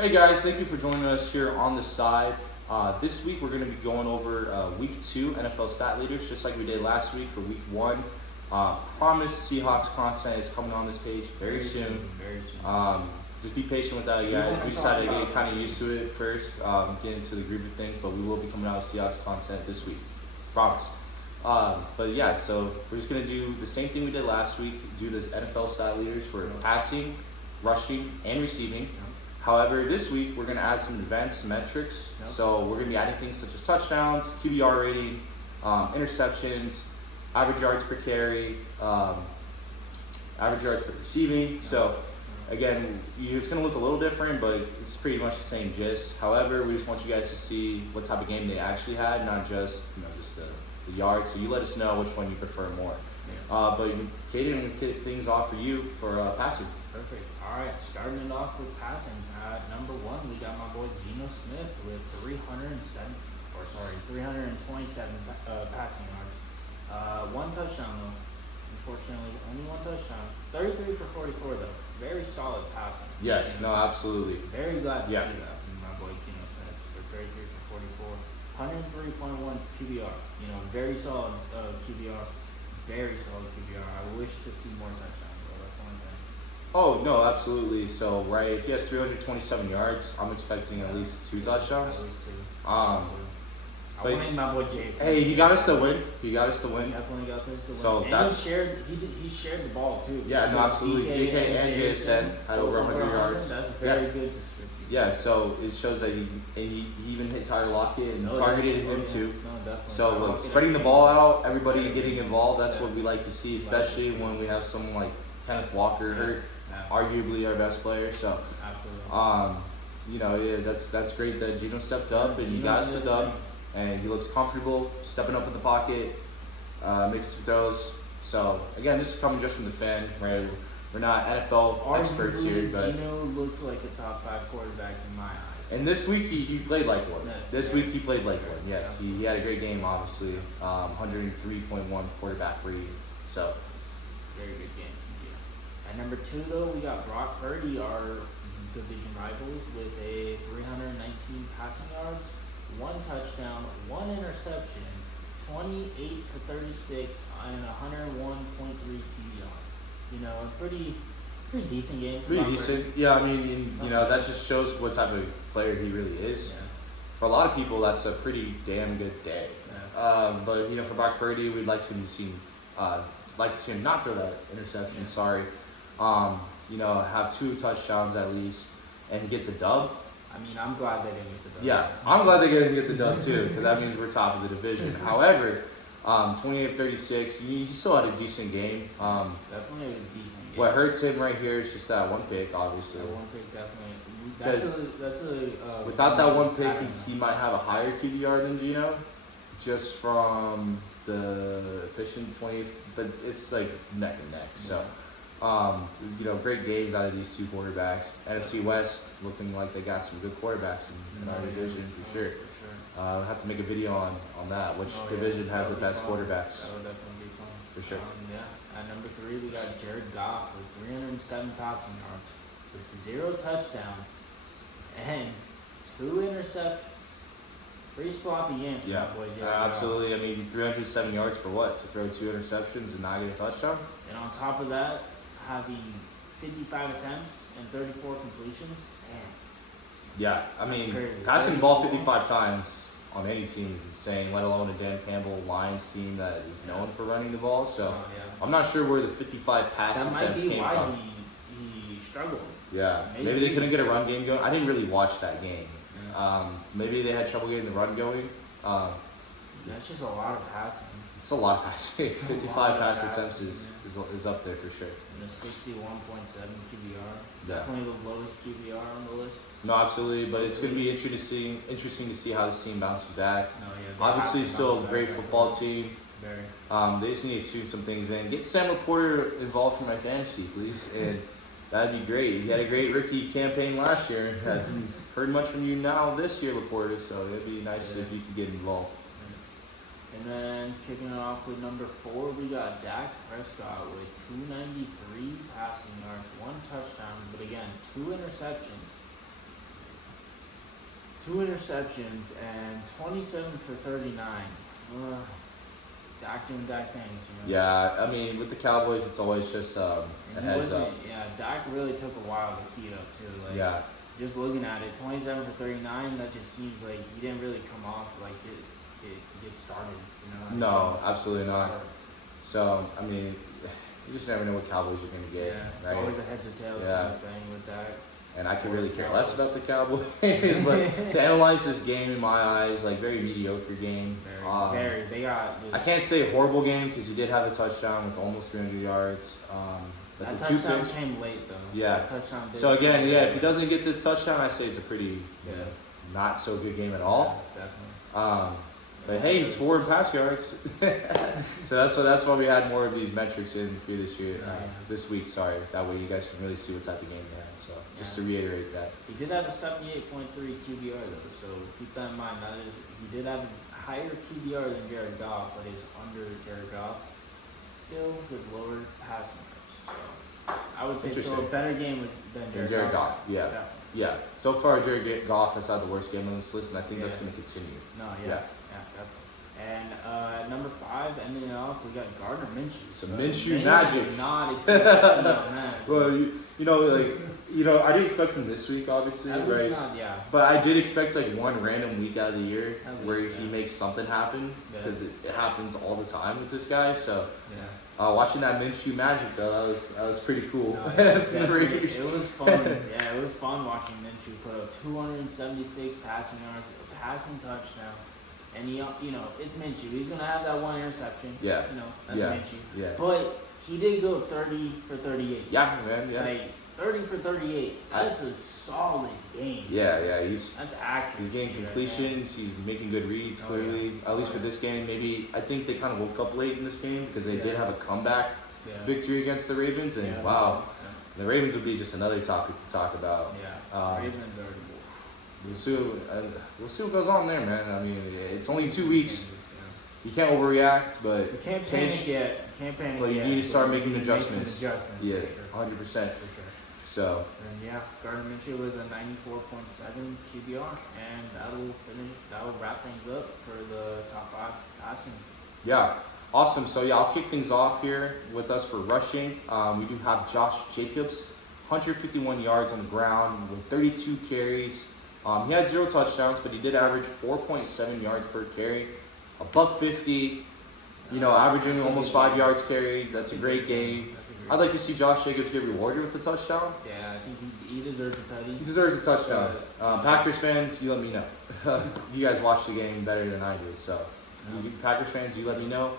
Hey guys, thank you for joining us here on the side. This week we're going to be going over week 2 NFL stat leaders, just like we did last week for week 1. Promise Seahawks content is coming on this page very soon. Very soon. Just be patient with that, guys. We just had to get kind of used to it first, get into the groove of things, but we will be coming out with Seahawks content this week. Promise. But yeah, so we're just going to do the same thing we did last week, do this NFL stat leaders for passing, rushing, and receiving. However, this week we're going to add some advanced metrics. Yep. So we're going to be adding things such as touchdowns, QBR rating, interceptions, average yards per carry, average yards per receiving. So again, it's going to look a little different, but it's pretty much the same gist. However, we just want you guys to see what type of game they actually had, not just just the yards. So you let us know which one you prefer more. Yeah. But Kaden, I'm going to kick things off for you for passing. Perfect. All right, starting it off with passing. At number 1, we got my boy Geno Smith with 327 passing yards. One touchdown though. Unfortunately, only one touchdown. 33 for 44 though. Very solid passing. Yes, no, absolutely. Very glad to Yeah. see that from my boy Geno Smith for 33 for 44. 103.1 QBR. Very solid QBR. Very solid QBR. I wish to see more touchdowns though. That's the only thing. Oh, no, absolutely. So, right, if he has 327 yards, I'm expecting at least two touchdowns. At least two. Um, I but- wanted my boy Jason. Hey, he got us the win. He got us the win. Definitely got this. To So win. And that's- he shared the ball too. Yeah, no, With absolutely. DK and JSN had over 100 yards. That's very good distribution. Yeah, so it shows that he even hit Tyler Lockett and targeted him too. No, definitely. So, Tyler look, Lockett spreading the and ball James. out, everybody getting involved, that's what we like to see, especially when we have someone like Kenneth Walker hurt, Yeah, arguably our best player. So, absolutely. that's great that Geno stepped up and he Geno got us did the his dub. thing. And he looks comfortable, stepping up in the pocket, making some throws. So again, this is coming just from the fan, right? We're not NFL experts here, Arguably, but Geno looked like a top 5 quarterback in my eyes. and this week he played like one. Yes. This week he played like one. Yes, he had a great game, obviously. 103.1 quarterback rating. So Very good game from Geno. At number 2, though, we got Brock Purdy, our division rivals, with a 319 passing yards, 1 touchdown, 1 interception, 28 for 36, and 101.3 QBR. A pretty decent game. For pretty Brock decent. Purdy. Yeah, I mean, that just shows what type of player he really is. Yeah. For a lot of people, that's a pretty damn good day. Yeah. But for Brock Purdy, we'd like him to see him not throw that interception. Yeah. Sorry, have 2 touchdowns at least and get the dub. I mean, I'm glad they didn't get the dub. Yeah, I'm glad they didn't get the dub too, because that means we're top of the division. However, 28-36, he still had a decent game. Definitely a decent game. What hurts him right here is just that one pick, obviously. That one pick definitely. That's Without that one pick, he might have a higher QBR than Geno, just from the efficient 20th, but it's like neck and neck. So, great games out of these 2 quarterbacks. NFC West looking like they got some good quarterbacks in our division for sure. We'll have to make a video on that. Which division has the best quarterbacks? That would definitely be fun. For sure. At number 3, we got Jared Goff with 307 passing yards, with 0 touchdowns and 2 interceptions. Pretty sloppy game for Yeah, my boy Jared Goff. absolutely. I mean, 307 yards for what? To throw 2 interceptions and not get a touchdown? And on top of that, having 55 attempts and 34 completions. Man, Yeah, I That's mean, crazy. passing the ball 55 times on any team is insane, let alone a Dan Campbell Lions team that is known for running the ball. So yeah. I'm not sure where the 55 pass That might attempts be came why from. he struggled. Yeah, maybe they couldn't get a run game going. I didn't really watch that game. Maybe they had trouble getting the run going. That's just a lot of passing. It's a lot of passing. It's a 55 lot of pass passing, attempts is up there for sure. And a 61.7 QBR. Yeah. Definitely the lowest QBR on the list. No, absolutely, but it's going to be interesting to see how this team bounces back. No, yeah. they Obviously, have to still a bounce great back football after team. that. Very. They just need to tune some things in. Get Sam Laporta involved for my fantasy, please, and that'd be great. He had a great rookie campaign last year. Haven't heard much from you now this year, Laporta. So it'd be nice if you could get involved. And then kicking it off with number 4, we got Dak Prescott with 293 passing yards, 1 touchdown, but again, 2 interceptions. 2 interceptions and 27 for 39. Dak doing Dak things, you know. Yeah, I mean, with the Cowboys, it's always just a And heads up. Yeah, Dak really took a while to heat up too. Like, Yeah, just looking at it, 27 for 39. That just seems like he didn't really come off like it get started. You know. no, absolutely not. Start. So, I mean, you just never know what Cowboys you're going to get, Yeah, it's right? always a heads or tails Yeah. kind of thing with Dak. And I could really care less about the Cowboys, but to analyze this game in my eyes, like very mediocre game. Very. They got. I can't say a horrible game because he did have a touchdown with almost 300 yards. But That the two touchdown picks. came late though. Yeah. That touchdown did So again, come yeah, late. if he doesn't get this touchdown, I say it's a pretty, Yeah. not so good game at all. Yeah, definitely. But hey, he's 4 in pass yards, so that's why we had more of these metrics in here this year, Yeah. this week. Sorry, that way you guys can really see what type of game he had. So just to reiterate that. He did have a 78.3 QBR though, so keep that in mind. That is, he did have a higher QBR than Jared Goff, but is under Jared Goff, still with lower passing yards. So I would say still a Interesting. better game than And Jared Jared Goff. Goff, yeah. Definitely. Yeah, so far Jared Goff has had the worst game on this list, and I think that's Yeah. going to continue. No, Yeah. definitely. And at number 5, ending it off, we got Gardner Minshew. Some So Minshew maybe magic. Not expect to see on that. Well, I didn't expect him this week, obviously, At least right? not, yeah. But I did expect like one random week out of the year At where least, he yeah. makes something happen Yeah. because it happens all the time with this guy. So Yeah. watching that Minshew magic though, that was pretty cool. No, From it the definitely- Raiders. It was fun. Yeah, it was fun watching Minshew put up 276 passing yards, a passing touchdown, and it's Minshew. He's gonna have that one interception. Yeah. That's Yeah. Minshew. Yeah. But he did go 30 for 38. Yeah, man. Yeah. Like 30 for 38. That's a solid game. Yeah. He's That's accuracy. getting right there. completions. He's making good reads. Oh, Clearly, yeah. at least Oh, for yeah. this game. Maybe I think they kind of woke up late in this game because they Yeah. did have a comeback Yeah. victory against the Ravens, and Yeah. wow, the Ravens would be just another topic to talk about. Yeah. Ravens are. We'll see what goes on there, man. I mean, it's only 2 weeks. Yeah. You can't overreact, but You can't change. panic yet. Can't panic But you yet. need to start but making you need to make some adjustments. adjustments, Yeah, for sure. 100%. For sure. So And yeah, Gardner Minshew with a 94.7 QBR, and that'll wrap things up for the top 5 passing. yeah, awesome. So yeah, I'll kick things off here with us for rushing. We do have Josh Jacobs, 151 yards on the ground with 32 carries. He had 0 touchdowns, but he did average 4.7 yards per carry, a $150. Averaging That's a almost good 5 game. yards carried. That's a great game. That's a great I'd like to see Josh Jacobs get rewarded with the touchdown. Yeah, I think he deserves a tutty. He deserves a touchdown. Packers fans, you let me know. You guys watched the game better than I did, so you Packers fans, you let me know.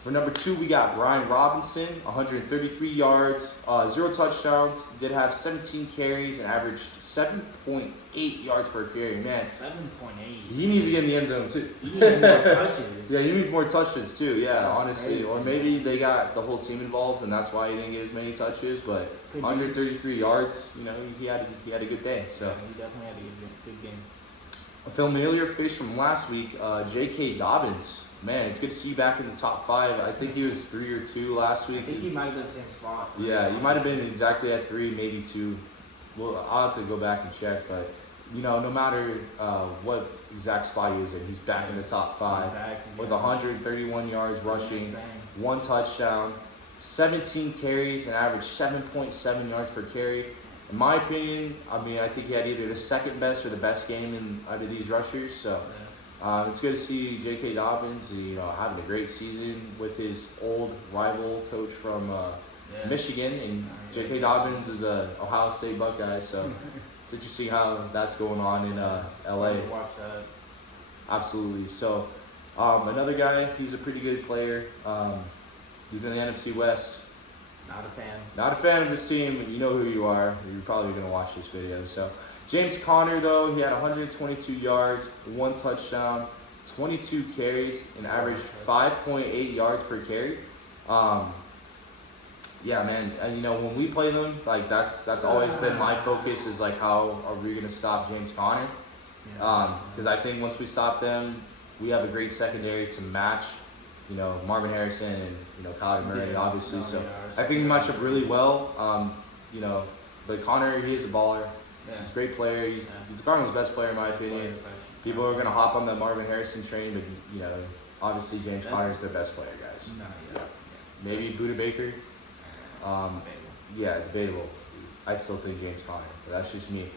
For number 2, we got Brian Robinson, 133 yards, 0 touchdowns. Did have 17 carries and averaged 7.8 yards per carry. Man, 7.8. he needs to get in the end zone too. He needs more touches. Yeah, he needs more touches too. Yeah, That's honestly, crazy. or maybe they got the whole team involved, and that's why he didn't get as many touches. But Could be. 133 yards, he had a good day. So. Yeah, he definitely had a good game. A familiar face from last week, J.K. Dobbins. Man, it's good to see you back in the top 5. I think he was 3 or 2 last I week. think he might have been the same spot. Yeah, he might have been exactly at 3, maybe 2. Well, I'll have to go back and check, but no matter what exact spot he was in, he's back in the top 5 with 131 yards rushing, 1 touchdown, 17 carries, and average 7.7 yards per carry. In my opinion, I think he had either the second best or the best game out of these rushers. So it's good to see J.K. Dobbins, having a great season with his old rival coach from Michigan, and J.K. Dobbins is a Ohio State Buckeye. So it's interesting how that's going on in L.A. Watch that. Absolutely. So another guy, he's a pretty good player. He's in the NFC West. Not a fan. Not a fan of this team. You know who you are. You're probably going to watch this video. So James Conner, though, he had 122 yards, 1 touchdown, 22 carries, and averaged 5.8 yards per carry. Yeah, man. And when we play them, like that's always been my focus. Is like, how are we going to stop James Conner? Because I think once we stop them, we have a great secondary to match. Marvin Harrison and Kyler Murray, obviously. So I think we match up really well. But Conner, he is a baller. Yeah. He's a great player. He's the Cardinals' best player in my opinion. People are gonna hop on the Marvin Harrison train, but you know, obviously James Conner's their best player, guys. No, Yeah. Maybe Buda Baker. Yeah, debatable. I still think James Conner, but that's just me.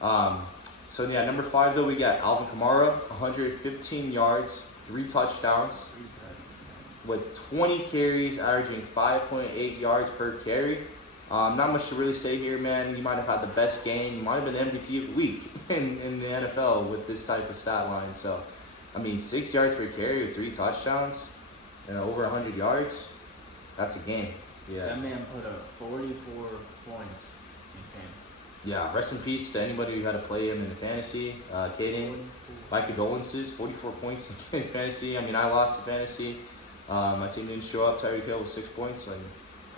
So yeah, number 5 though, we got Alvin Kamara, 115 yards, 3 touchdowns, with 20 carries, averaging 5.8 yards per carry. Not much to really say here, man. You might have had the best game. You might have been the MVP of the week in the NFL with this type of stat line. So, I mean, 6 yards per carry with 3 touchdowns and over 100 yards. That's a game. Yeah. That man put up 44 points in fantasy. Yeah. Rest in peace to anybody who had to play him in the fantasy. Kaden, my condolences. 44 points in fantasy. I mean, I lost in fantasy. My team didn't show up. Tyreek Hill with 6 points. Like,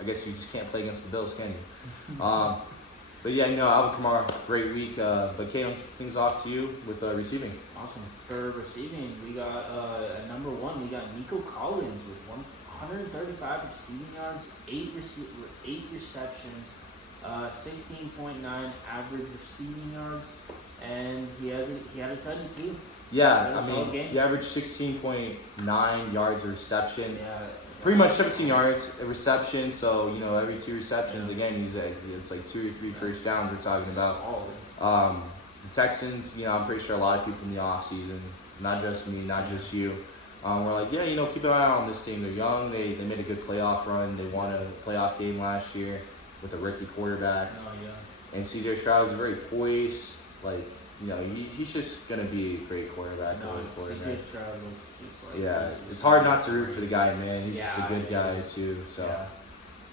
I guess you just can't play against the Bills, can you? But yeah, no, Alvin Kamara, great week. But Kate, I'll kick things off to you with receiving. Awesome. For receiving, we got at number 1, we got Nico Collins with 135 receiving yards, 8 receptions, 16.9 average receiving yards, and he had a touchdown too. Yeah, I mean, he averaged 16.9 yards a reception. Yeah. Pretty much 17 yards a reception, so, you know, every 2 receptions, again, it's like 2 or 3 first downs we're talking about. The Texans, you know, I'm pretty sure a lot of people in the offseason, not just me, not just you, were like, yeah, you know, keep an eye on this team. They're young. They made a good playoff run. They won a playoff game last year with a rookie quarterback. Oh, yeah. And C.J. Stroud is very poised. Like, you know, he's just going to be a great quarterback going forward. C.J. Stroud looks just like... Yeah, it's hard not to root for the guy, man. He's just a good guy, too. So. Yeah.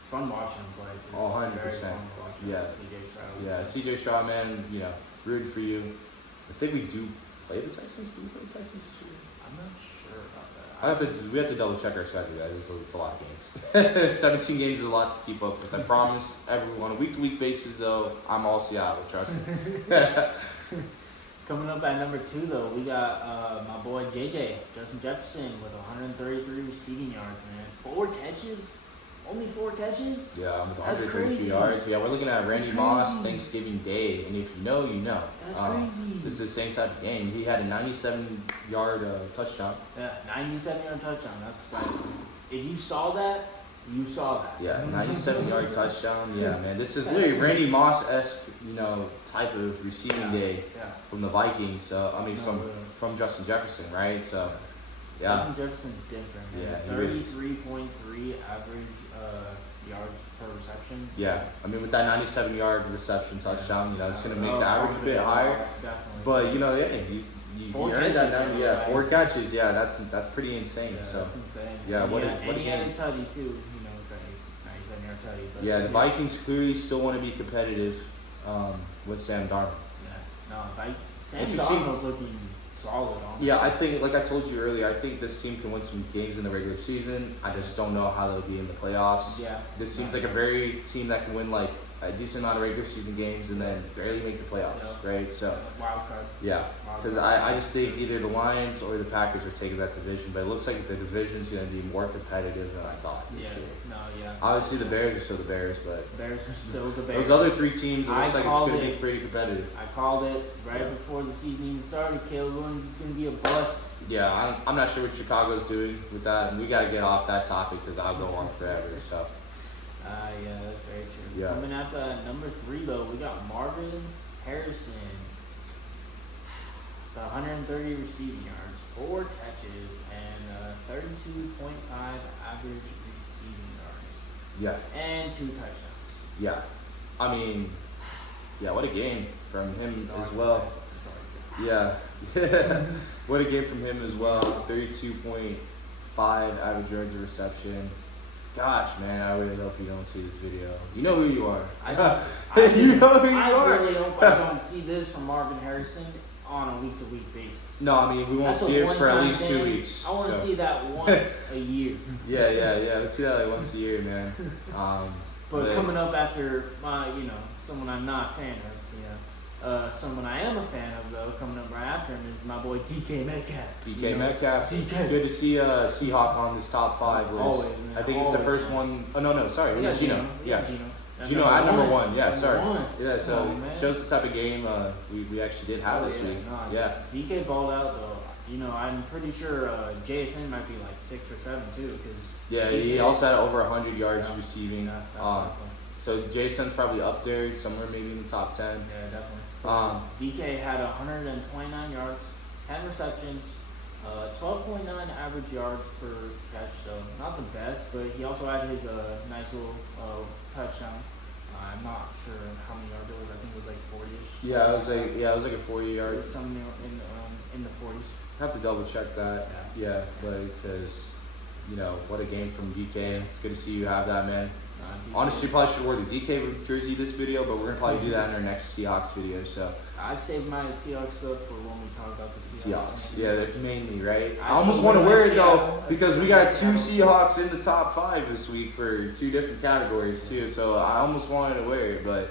It's fun watching him play, too. Oh, 100%. Very fun watching Yeah. C.J. Stroud. Yeah, C.J. Stroud, man, you know, rooting for you. I think we do play the Texans. Do we play the Texans this year? I'm not sure about that. We have to double check our schedule, guys. It's a lot of games. 17 games is a lot to keep up with. I promise everyone, on a week-to-week basis, though, I'm all Seattle. Trust me. Coming up at number 2, though, we got my boy JJ, Justin Jefferson, with 133 receiving yards, man. 4 catches? Only 4 catches? Yeah, with That's 132 crazy. yards. Yeah, we're looking at Randy That's Moss crazy. Thanksgiving Day, and if you know, you know. That's crazy. This is the same type of game. He had a 97-yard touchdown. Yeah, 97-yard touchdown. That's like, if you saw that, you saw that. Yeah, 97-yard touchdown. Yeah, man, this is literally Randy Moss-esque, you know, type of receiving day from the Vikings. So I mean, from Justin Jefferson, right? So yeah. Justin Jefferson's different, man. Yeah, 33.3 average yards per reception. Yeah, I mean, with that 97-yard reception touchdown, you know, it's gonna make the average a bit Yeah, higher. Definitely. But you know, yeah, you 4 earned that catches, now. yeah, Yeah, 4 catches. Yeah, that's pretty insane. Yeah, So that's insane. yeah, and what he a had game. a tutty too, you know, with that 97-yard tutty. But Yeah, the Vikings clearly still want to be competitive with Sam Darnold. Yeah, no, Sam Interesting. Darnold's looking solid on. Yeah, I think, like I told you earlier, I think this team can win some games in the regular season. I just don't know how they'll be in the playoffs. Yeah. This seems like a very team that can win like a decent amount of regular season games and then barely make the playoffs, right? So Wild card. yeah, because I just think either the Lions or the Packers are taking that division, but it looks like the division's going to be more competitive than I thought this year. No, yeah. Obviously, the Bears are still the Bears, but Bears are still the Bears. those other 3 teams, it looks like it's going to be it. pretty competitive. I called it right Yeah. before the season even started. Caleb Williams is going to be a bust. Yeah, I'm not sure what Chicago's doing with that, and we got to get off that topic because I'll go on forever. So Yeah, that's very true. Yeah. Coming at number 3, though, we got Marvin Harrison. The 130 receiving yards, 4 catches, and 32.5 average receiving yards. yeah, And 2 touchdowns. yeah. I mean, yeah, what a game from him It's as hard to well. say. It's hard to say. Yeah, what a game from him as well. 32.5 average yards of reception. Gosh, man, I really hope you don't see this video. You know who you are. You know who you are. I really hope I don't see this from Marvin Harrison on a week-to-week basis. No, I mean, we won't That's a see it for at one-time least 2 thing. weeks. I want to so. see that once a year. Yeah. Let's see that like once a year, man. But coming up after someone I'm not a fan of, someone I am a fan of though, coming up right after him is my boy DK Metcalf. DK Metcalf. DK. It's good to see Seahawk on this top 5 list. Always, man. I think it's the Always, first man. one. Oh no, sorry, We got Gino. Gino. Yeah. Gino. Gino at number one. Yeah, Number sorry. one. Yeah, so Come on, man. shows the type of game we actually did have Oh, this yeah, week. no, Yeah. DK balled out though. You know, I'm pretty sure JSN might be like 6 or 7 too, because Yeah, he also had over 100 yards Yeah. receiving. Yeah, Um, definitely. so Jason's probably up there, somewhere maybe in the top 10. Yeah, definitely. Um, DK had 129 yards, 10 receptions, 12.9 average yards per catch, so not the best, but he also had his nice little touchdown. I'm not sure how many yards it was. I think it was like 40ish. Yeah, it was like a 40 It yard. was somewhere in the 40s. Have to double check that. Yeah, because what a game from DK. It's good to see you have that, man. DK, Honestly, you probably should wear the DK jersey this video, but we're gonna probably do that in our next Seahawks video. So I saved my Seahawks stuff for when we talk about the Seahawks, man. yeah, that's mainly right. I I almost still want to wear wear my it though Seattle. because we I got still two wear my Seahawks in the top 5 this week for 2 different categories too. So I almost wanted to wear it, but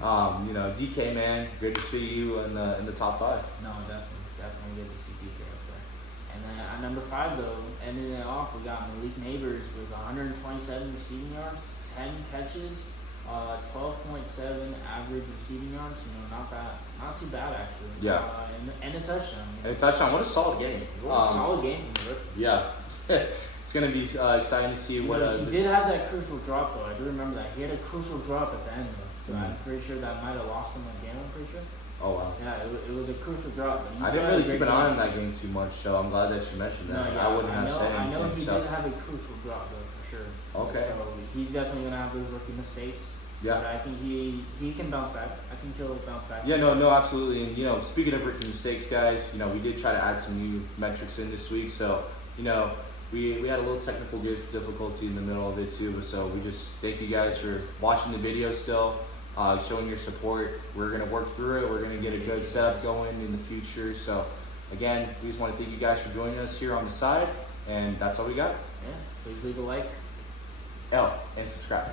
DK man, great to see you in the top 5. No, definitely good to see DK up there. And then at number 5 though, ending it off, we got Malik Neighbors with 127 receiving yards, 10 catches, 12.7 average receiving yards. Not too bad actually. Yeah. And a touchdown. And a touchdown. What a solid game. What a solid game from the rookie. Yeah, it's gonna be exciting to see what. He did have that crucial drop though. I do remember that. He had a crucial drop at the end though. So Mhm. I'm pretty sure that might have lost him the game. I'm pretty sure. Oh wow. Yeah, it was a crucial drop. But he I still didn't had a really keep great an eye game. on that game too much, so I'm glad that you mentioned No, that. yeah, I wouldn't have said I know anything. he So did have a crucial drop though for sure. Okay. So he's definitely gonna have those rookie mistakes. But yeah. I think he can bounce back. I think he'll bounce back. Yeah, no, absolutely. And speaking of rookie mistakes, guys, we did try to add some new metrics in this week. So, we had a little technical difficulty in the middle of it too. So we just thank you guys for watching the video still, showing your support. We're gonna work through it. We're gonna get a good setup going in the future. So, again, we just want to thank you guys for joining us here on the side, and that's all we got. Yeah. Please leave a like. And subscribe.